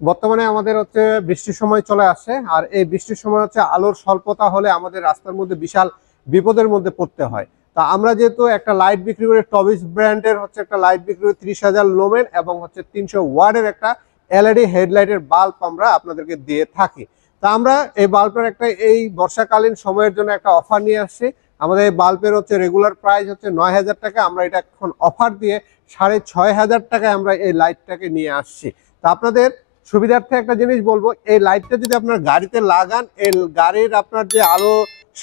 বর্তমানে আমাদের হচ্ছে বৃষ্টির সময় চলে আসছে, আর এই বৃষ্টির সময় হচ্ছে আলোর স্বল্পতা হলে আমাদের রাস্তার মধ্যে বিশাল বিপদের মধ্যে পড়তে হয়। তা আমরা যেহেতু একটা লাইট বিক্রি করি, টবিস ব্র্যান্ডের হচ্ছে একটা লাইট বিক্রি করি 30,000 লোমেন এবং হচ্ছে 300 ওয়াটের একটা এলইডি হেডলাইটের বাল্ব আমরা আপনাদেরকে দিয়ে থাকি। তা আমরা এই বাল্বের একটা এই বর্ষাকালীন সময়ের জন্য একটা অফার নিয়ে আসছি। আমাদের এই বাল্বের হচ্ছে রেগুলার প্রাইস হচ্ছে 9,000 টাকা, আমরা এটা এখন অফার দিয়ে 6,500 টাকায় আমরা এই লাইটটাকে নিয়ে আসছি। তা আপনাদের সুবিধার্থে একটা জিনিস বলবো, এই লাইটটা যদি আপনার গাড়িতে লাগান, এই গাড়ির আপনার যে আলো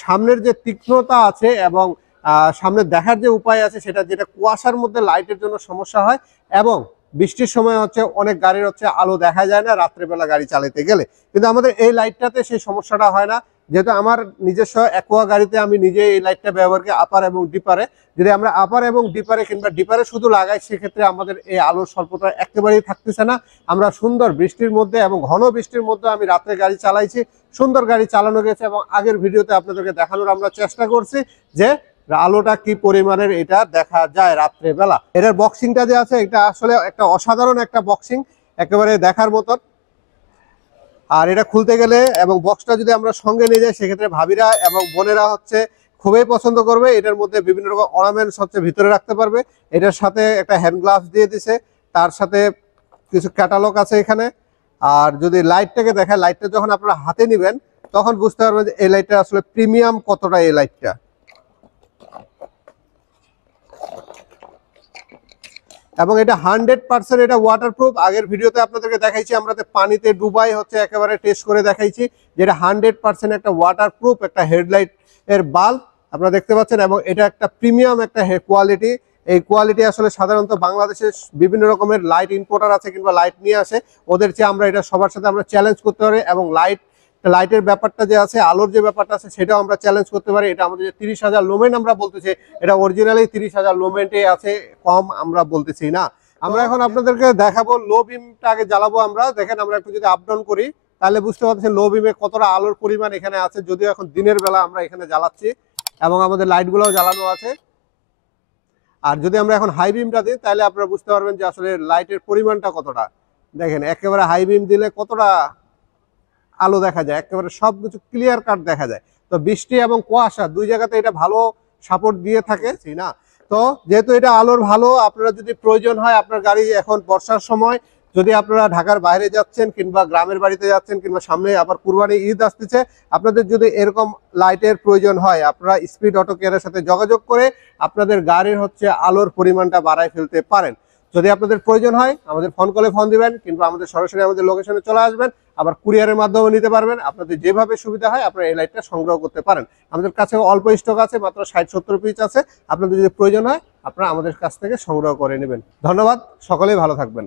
সামনের যে তীক্ষ্ণতা আছে এবং সামনে দেখার যে উপায় আছে, সেটা যেটা কুয়াশার মধ্যে লাইটের জন্য সমস্যা হয় এবং বৃষ্টির সময় হচ্ছে অনেক গাড়ির হচ্ছে আলো দেখা যায় না রাত্রেবেলা গাড়ি চালাতে গেলে, কিন্তু আমাদের এই লাইটটাতে সেই সমস্যাটা হয় না। যেহেতু আমার নিজস্ব অ্যাকোয়া গাড়িতে আমি নিজে এই লাইটটা ব্যবহার করি আপার এবং ডিপারে, যদি আমরা আপার এবং ডিপারে কিংবা ডিপারে শুধু লাগাই, সেক্ষেত্রে আমাদের এই আলোর স্বল্পতা একেবারেই থাকতেছে না। আমরা সুন্দর বৃষ্টির মধ্যে এবং ঘন বৃষ্টির মধ্যে আমি রাত্রে গাড়ি চালাইছি, সুন্দর গাড়ি চালানো গেছে এবং আগের ভিডিওতে আপনাদেরকে দেখানোর আমরা চেষ্টা করছি যে আলোটা কি পরিমাণের এটা দেখা যায় রাত্রে বেলা। এটার বক্সিংটা যে আছে, এটা আসলে একটা অসাধারণ একটা বক্সিং, একেবারে দেখার মতন। আর এটা খুলতে গেলে এবং বক্সটা যদি আমরা সঙ্গে নিয়ে যাই, সেক্ষেত্রে ভাবিরা এবং বোনেরা হচ্ছে খুবই পছন্দ করবে। এটার মধ্যে বিভিন্ন রকম অর্নামেন্টস হচ্ছে ভিতরে রাখতে পারবে। এটার সাথে একটা হ্যান্ড গ্লাভস দিয়ে দিছে, তার সাথে কিছু ক্যাটালগ আছে এখানে। আর যদি লাইটটাকে দেখায়, লাইটটা যখন আপনারা হাতে নেবেন তখন বুঝতে পারবেন যে এই লাইটটা আসলে প্রিমিয়াম কতটা। এই লাইটটা এবং এটা 100% এটা ওয়াটারপ্রুফ। আগের ভিডিওতে আপনাদেরকে দেখাইছি, আমরা পানিতে ডুবাই হচ্ছে একেবারে টেস্ট করে দেখাইছি, যেটা 100% একটা ওয়াটারপ্রুফ একটা হেডলাইট এর বাল্ব আপনারা দেখতে পাচ্ছেন। এবং এটা একটা প্রিমিয়াম একটা কোয়ালিটি। এই কোয়ালিটি আসলে সাধারণত বাংলাদেশে বিভিন্ন রকমের লাইট ইম্পোর্টার আছে কিংবা লাইট নিয়ে আসে, ওদের চেয়ে আমরা এটা সবার সাথে আমরা চ্যালেঞ্জ করতে পারি। এবং লাইটের ব্যাপারটা যে আছে, আলোর যে ব্যাপারটা আছে, সেটাও আমরা চ্যালেঞ্জ করতে পারি। এটা আমাদের যে 30,000 লোমেন আমরা বলতেছি, এটা অরিজিনালি 30,000 লোমেন্টে আছে, কম আমরা বলতেছি না। আমরা এখন আপনাদেরকে দেখাবো লো বিমটা আগে জ্বালাবো আমরা। দেখেন আমরা একটু যদি আপ ডাউন করি, তাহলে বুঝতে পারছেন লো বিমে কতটা আলোর পরিমাণ এখানে আছে। যদিও এখন দিনের বেলা আমরা এখানে জ্বালাচ্ছি এবং আমাদের লাইটগুলোও জ্বালানো আছে। আর যদি আমরা এখন হাই বিমটা দিই, তাহলে আপনারা বুঝতে পারবেন যে আসলে লাইটের পরিমাণটা কতটা। দেখেন একেবারে হাই বিম দিলে কতটা আলো দেখা যায়, একেবারে সবকিছু ক্লিয়ার কাট দেখা যায়। তো বৃষ্টি এবং কুয়াশা দুই জায়গাতে এটা ভালো সাপোর্ট দিয়ে থাকে না। তো যেহেতু এটা আলোর ভালো, আপনারা যদি প্রয়োজন হয়, আপনার গাড়ি এখন বর্ষার সময় যদি আপনারা ঢাকার বাইরে যাচ্ছেন কিংবা গ্রামের বাড়িতে যাচ্ছেন কিংবা সামনে আবার কুরবানি ঈদ আসতেছে, আপনাদের যদি এরকম লাইটের প্রয়োজন হয়, আপনারা স্পিড অটো কেয়ারের সাথে যোগাযোগ করে আপনাদের গাড়ির হচ্ছে আলোর পরিমাণটা বাড়ায় ফেলতে পারেন। যদি আপনাদের প্রয়োজন হয়, আমাদের ফোন কলে ফোন দিবেন কিংবা আমাদের সরাসরি আমাদের লোকেশনে চলে আসবেন, আবার কুরিয়ারের মাধ্যমে নিতে পারবেন। আপনাদের যেভাবে সুবিধা হয় আপনারা এই লাইটটা সংগ্রহ করতে পারেন। আমাদের কাছে অল্প স্টক আছে, মাত্র 60-70 পিস আছে। আপনাদের যদি প্রয়োজন হয়, আপনারা আমাদের কাছ থেকে সংগ্রহ করে নেবেন। ধন্যবাদ, সকলেই ভালো থাকবেন।